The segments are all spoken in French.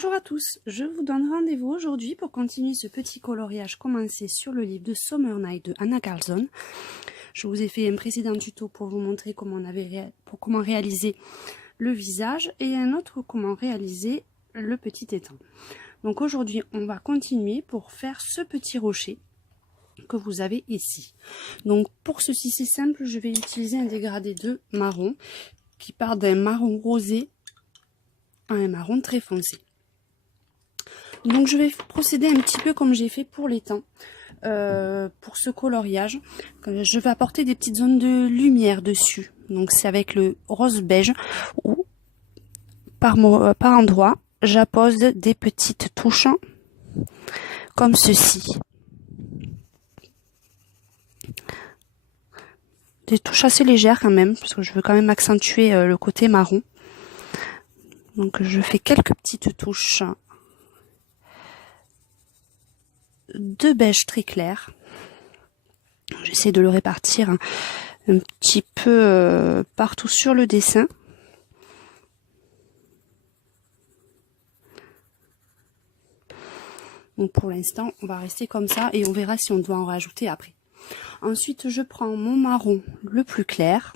Bonjour à tous, je vous donne rendez-vous aujourd'hui pour continuer ce petit coloriage commencé sur le livre de Summer Night de Anna Karlzon. Je vous ai fait un précédent tuto pour vous montrer comment réaliser le visage et un autre comment réaliser le petit étang. Donc aujourd'hui on va continuer pour faire ce petit rocher que vous avez ici. Donc pour ceci c'est simple, je vais utiliser un dégradé de marron qui part d'un marron rosé à un marron très foncé. Donc je vais procéder un petit peu comme j'ai fait pour l'étang. Pour ce coloriage, je vais apporter des petites zones de lumière dessus. Donc c'est avec le rose beige où par endroit j'appose des petites touches comme ceci. Des touches assez légères quand même parce que je veux quand même accentuer le côté marron. Donc je fais quelques petites touches de beige très clair. J'essaie de le répartir un petit peu partout sur le dessin. Donc pour l'instant, on va rester comme ça et on verra si on doit en rajouter après. Ensuite, je prends mon marron le plus clair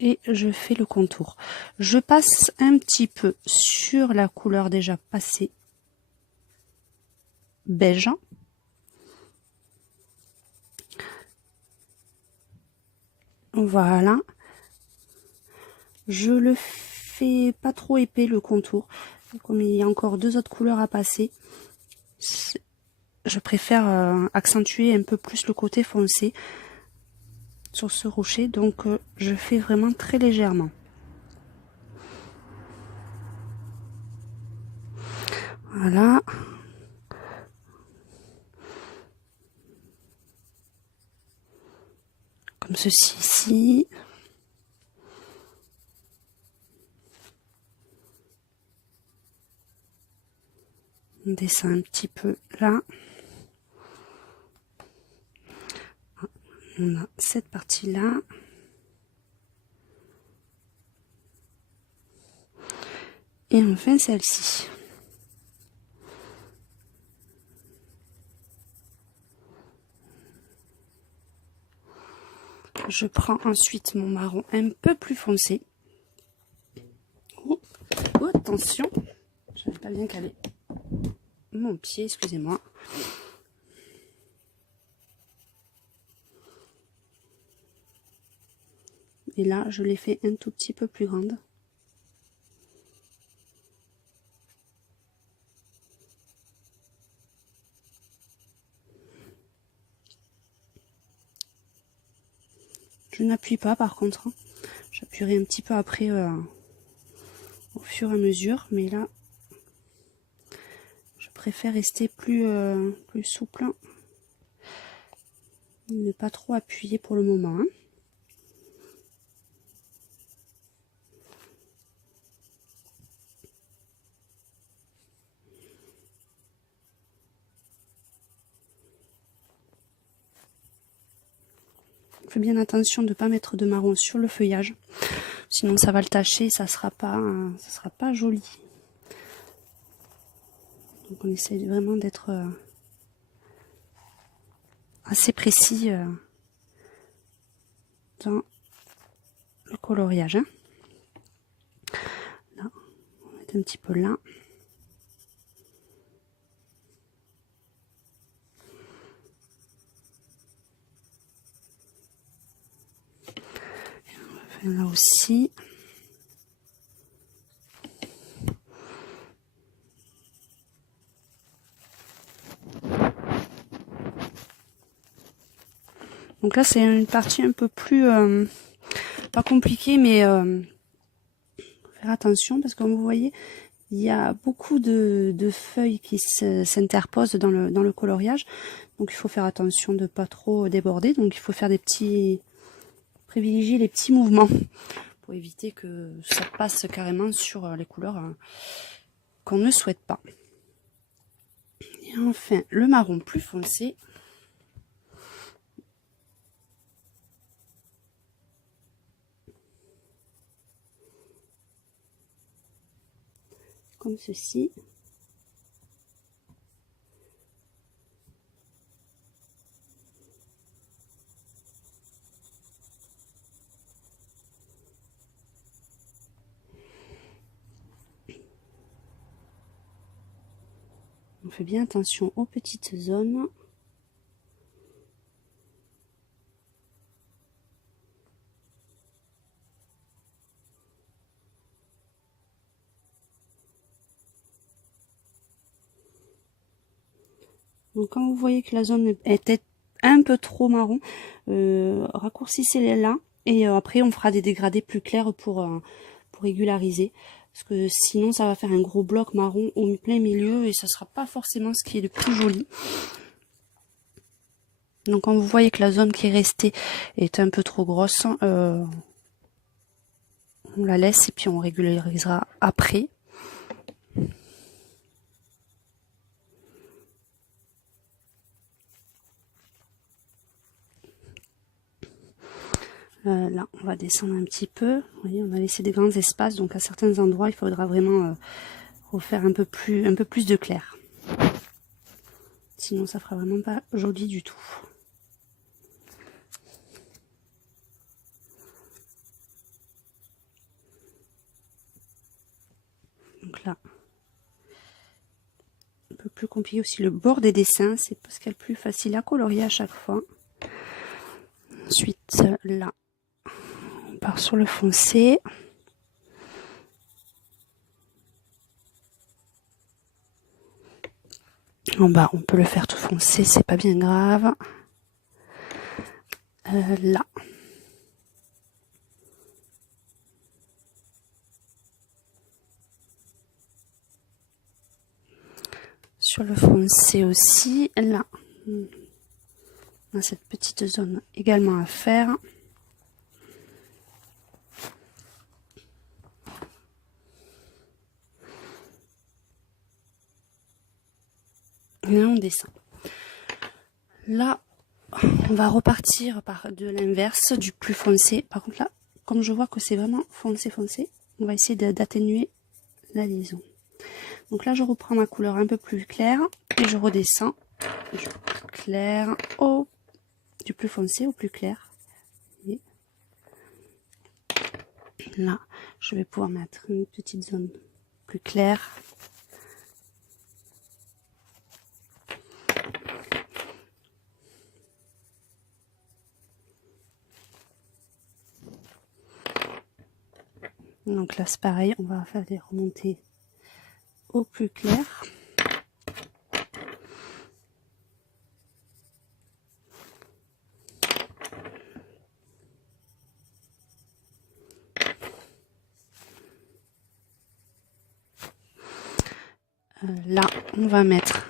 et je fais le contour. Je passe un petit peu sur la couleur déjà passée beige. Voilà. Je le fais pas trop épais le contour. Comme il y a encore deux autres couleurs à passer, je préfère accentuer un peu plus le côté foncé sur ce rocher. Donc je fais vraiment très légèrement. Voilà. Comme ceci ici. On descend un petit peu là. On a cette partie là. Et enfin celle-ci. Je prends ensuite mon marron un peu plus foncé. Oh, attention, je n'avais pas bien calé mon pied, excusez-moi. Et là, je l'ai fait un tout petit peu plus grande. Je n'appuie pas par contre, hein. J'appuierai un petit peu après au fur et à mesure, mais là, je préfère rester plus souple. Ne pas trop appuyer pour le moment, hein. Fais bien attention de ne pas mettre de marron sur le feuillage, sinon ça va le tacher, ça sera pas joli. Donc on essaye vraiment d'être assez précis dans le coloriage, hein. Là, on va mettre un petit peu là. On va faire là aussi. Donc là c'est une partie un peu plus pas compliquée, mais faire attention parce que comme vous voyez il y a beaucoup de feuilles qui s'interposent dans le coloriage, donc il faut faire attention de ne pas trop déborder. Donc il faut faire privilégier les petits mouvements pour éviter que ça passe carrément sur les couleurs qu'on ne souhaite pas. Et enfin le marron plus foncé. comme ceci. On fait bien attention aux petites zones. Donc quand vous voyez que la zone est un peu trop marron, raccourcissez-les là et après on fera des dégradés plus clairs pour régulariser. Parce que sinon ça va faire un gros bloc marron au plein milieu et ça sera pas forcément ce qui est le plus joli. Donc quand vous voyez que la zone qui est restée est un peu trop grosse, on la laisse et puis on régularisera après. Là, on va descendre un petit peu. Vous voyez, on a laissé des grands espaces, donc à certains endroits, il faudra vraiment refaire un peu plus de clair. Sinon, ça fera vraiment pas joli du tout. Donc là, un peu plus compliqué aussi le bord des dessins, c'est parce qu'elle est plus facile à colorier à chaque fois. Ensuite, là, on part sur le foncé. En bas, on peut le faire tout foncé, c'est pas bien grave. Là. Sur le foncé aussi, là. On a cette petite zone également à faire. Et là, on descend. Là, on va repartir par de l'inverse, du plus foncé. Par contre là, comme je vois que c'est vraiment foncé, on va essayer d'atténuer la liaison. Donc là, je reprends ma couleur un peu plus claire et je redescends du plus clair du plus foncé au plus clair. Et là, je vais pouvoir mettre une petite zone plus claire. Donc là, c'est pareil, on va faire des remontées au plus clair. Là, on va mettre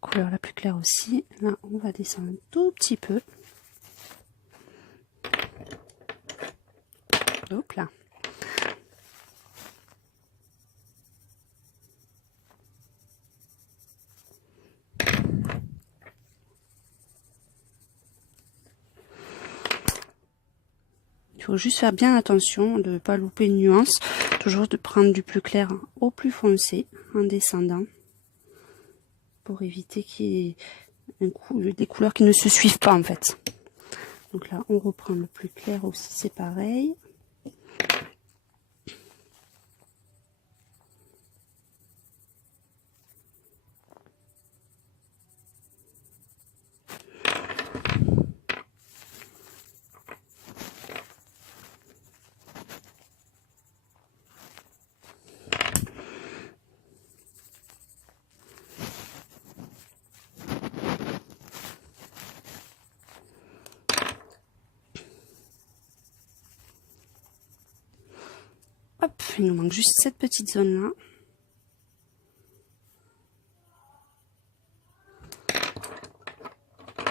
couleur la plus claire aussi. Là, on va descendre un tout petit peu. Hop là. Il faut juste faire bien attention de ne pas louper une nuance. Toujours de prendre du plus clair au plus foncé en descendant. Pour éviter qu'il y ait des couleurs qui ne se suivent pas en fait. Donc là, on reprend le plus clair aussi, c'est pareil. Hop, il nous manque juste cette petite zone là.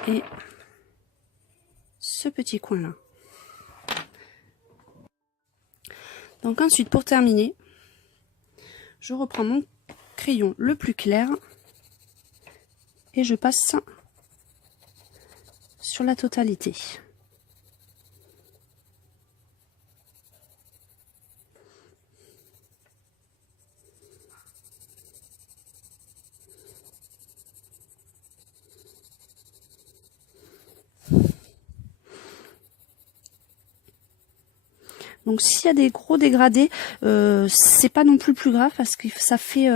Et ce petit coin là. Donc ensuite, pour terminer, je reprends mon crayon le plus clair et je passe sur la totalité. Donc s'il y a des gros dégradés, c'est pas non plus grave parce que ça fait,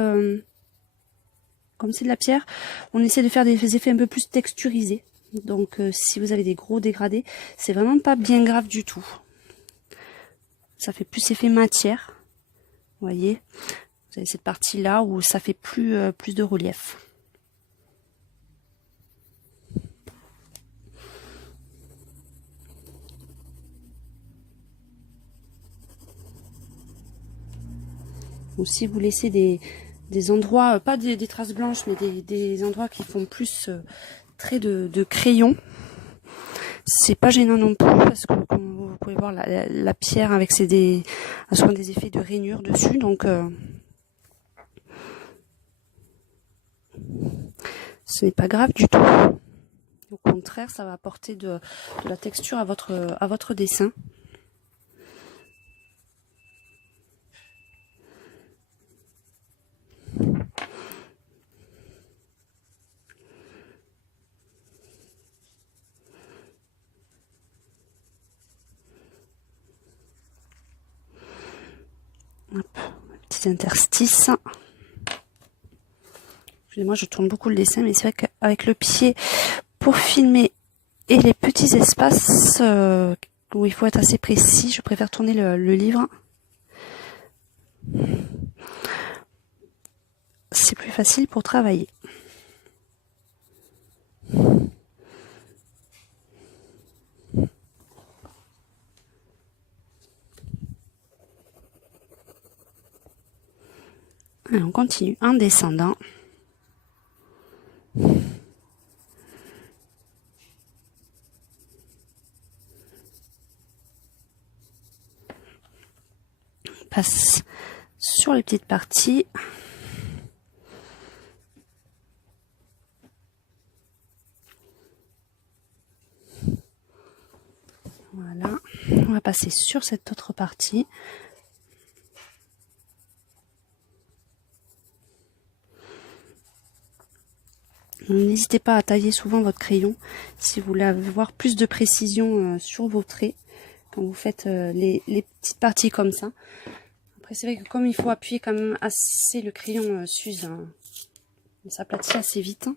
comme c'est de la pierre, on essaie de faire des effets un peu plus texturisés. Donc si vous avez des gros dégradés, c'est vraiment pas bien grave du tout. Ça fait plus effet matière. Vous voyez, vous avez cette partie là où ça fait plus de relief. Ou si vous laissez des endroits, pas des traces blanches, mais des endroits qui font plus traits de crayon, c'est pas gênant non plus parce que comme vous pouvez voir la pierre avec souvent des effets de rainure dessus, donc ce n'est pas grave du tout. Au contraire, ça va apporter de la texture à votre dessin. Hop, petit interstice. Excusez-moi, je tourne beaucoup le dessin, mais c'est vrai qu'avec le pied, pour filmer et les petits espaces où il faut être assez précis, je préfère tourner le livre. C'est plus facile pour travailler. Et on continue en descendant. On passe sur les petites parties. Voilà, on va passer sur cette autre partie. N'hésitez pas à tailler souvent votre crayon si vous voulez avoir plus de précision sur vos traits quand vous faites les petites parties comme ça. Après c'est vrai que comme il faut appuyer quand même assez, le crayon s'use, hein, il s'aplatit assez vite. Hein.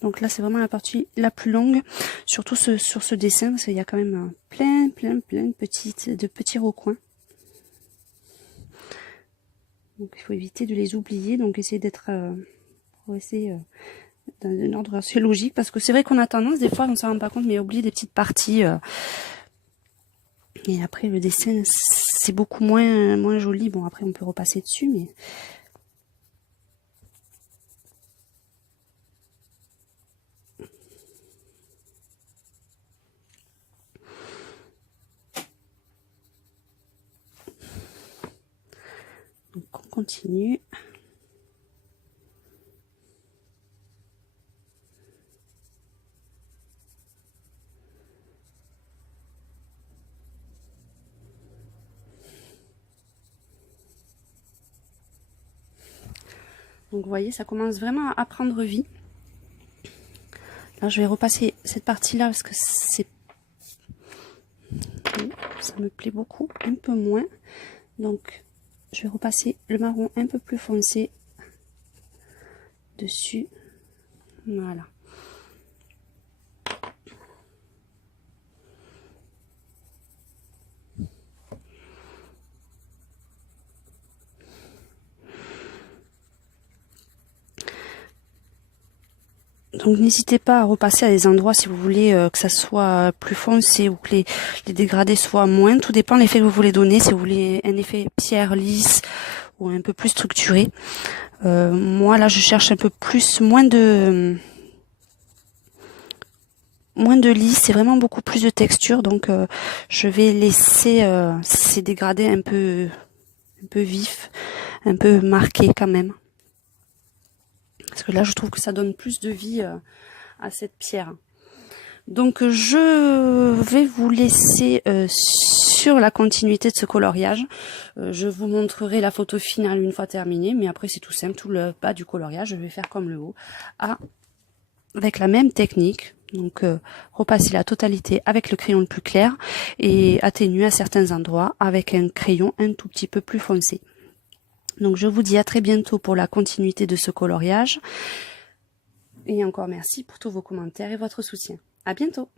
Donc là c'est vraiment la partie la plus longue, surtout sur ce dessin, parce qu'il y a quand même plein de petits recoins. Donc il faut éviter de les oublier, donc essayer d'être dans un ordre assez logique, parce que c'est vrai qu'on a tendance, des fois on ne s'en rend pas compte, mais à oublier des petites parties. Et après le dessin c'est beaucoup moins joli. Bon après on peut repasser dessus, mais donc on continue. Donc vous voyez, ça commence vraiment à prendre vie. Là, je vais repasser cette partie-là parce que ça me plaît beaucoup, un peu moins. Donc, je vais repasser le marron un peu plus foncé dessus. Voilà. Donc n'hésitez pas à repasser à des endroits si vous voulez que ça soit plus foncé ou que les dégradés soient moins. Tout dépend de l'effet que vous voulez donner. Si vous voulez un effet pierre lisse ou un peu plus structuré. Moi là je cherche un peu plus, moins de lisse, c'est vraiment beaucoup plus de texture. Donc je vais laisser ces dégradés un peu vifs, un peu marqués quand même. Parce que là, je trouve que ça donne plus de vie à cette pierre. Donc je vais vous laisser sur la continuité de ce coloriage. Je vous montrerai la photo finale une fois terminée, mais après c'est tout simple, tout le bas du coloriage, je vais faire comme le haut, avec la même technique. Donc repasser la totalité avec le crayon le plus clair et atténuer à certains endroits avec un crayon un tout petit peu plus foncé. Donc je vous dis à très bientôt pour la continuité de ce coloriage. Et encore merci pour tous vos commentaires et votre soutien. À bientôt!